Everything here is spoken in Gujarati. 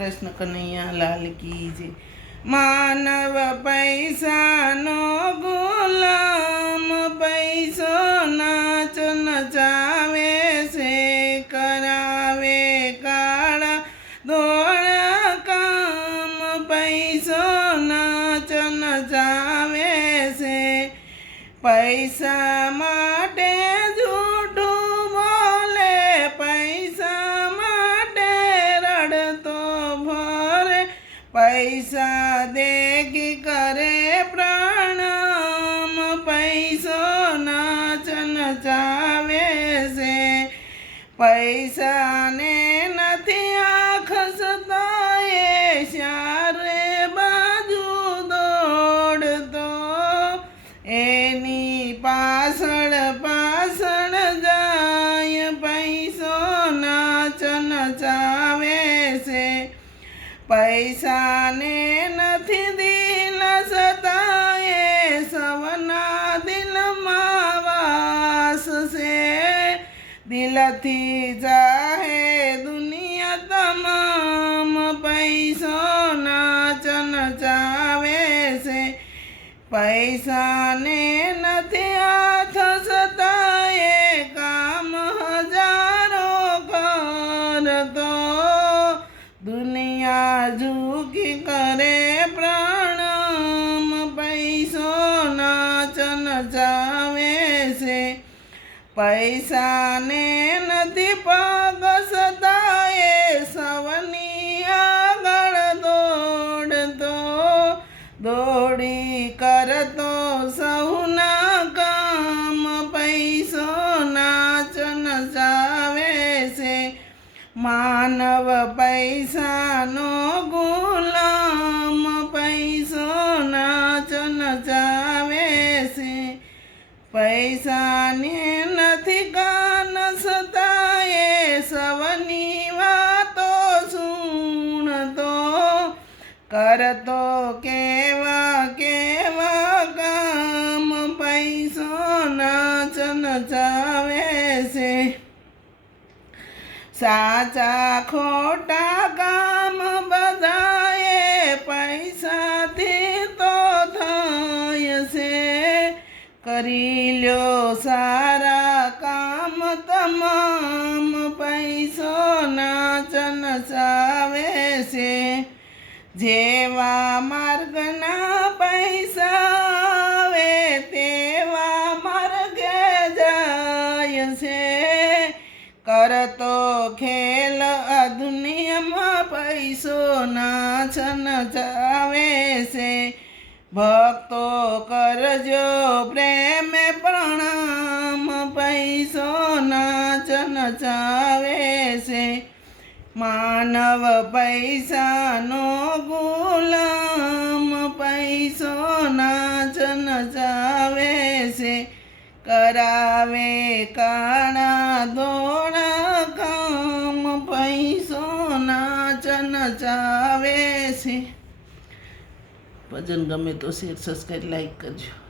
કૃષ્ણ કનૈયા લાલ કી જય। માનવ પૈસાનો ગુલામ, પૈસો નાચ નચાવે છે, કરાવે કાળા ધોળા કામ, પૈસો નાચ નચાવે છે। પૈસા માટે જૂઠું બોલે, પૈસા માટે રડતો ભરે, પૈસા દેખી કરે પ્રણામ, પૈસો નાચ નચાવે છે। પૈસાને નથી આંખ સતાએ, ચારે બાજુ દોડતો, એની પાછળ પાછળ જાય, પૈસો નાચ નચાવે છે। પૈસાને નથી દિલ સતાએ, સૌના દિલમાં વાસ છે, દિલથી ચાહે દુનિયા તમામ, પૈસો નાચ નચાવે છે। પૈસાને નથી હાથ સતાએ, કામ હજારો કરતો, દુનિયા ઝૂકી કરે પ્રણામ, પૈસો નાચ નચાવે છે। પૈસાને નથી પગ સતાએ, સૌની આગળ દોડતો, દોડી કરતો સૌના કામ, પૈસો નાચ નચાવે છે। માનવ પૈસાનો ગુલામ, પૈસો નાચ નચાવે છે। પૈસાને નથી કાન સતાએ, સૌની વાતો સુણતો, કરતો કેવા કેવા કામ, પૈસો નાચ નચાવે છે। સાચા ખોટા કામ બધાએ પૈસાથી તો થાય છે, કરી લ્યો સારા કામ તમામ, પૈસો નાચ નચાવે છે। જેવા માર્ગના પૈસા આવે, તેવા માર્ગે જાય છે, કરતો ખેલ આ દુનિયામાં, પૈસો નાચ નચાવે છે। ભક્તો કરજો પ્રેમે પ્રણામ, પૈસો નાચ નચાવે છે। માનવ પૈસાનો ગુલામ, પૈસો નાચ નચાવે છે, કરાવે કાળા ધોળા કામ, પૈસો નાચ નચાવે છે। ભજન ગમે તો શેર, સબસ્ક્રાઈબ, લાઈક કરજો।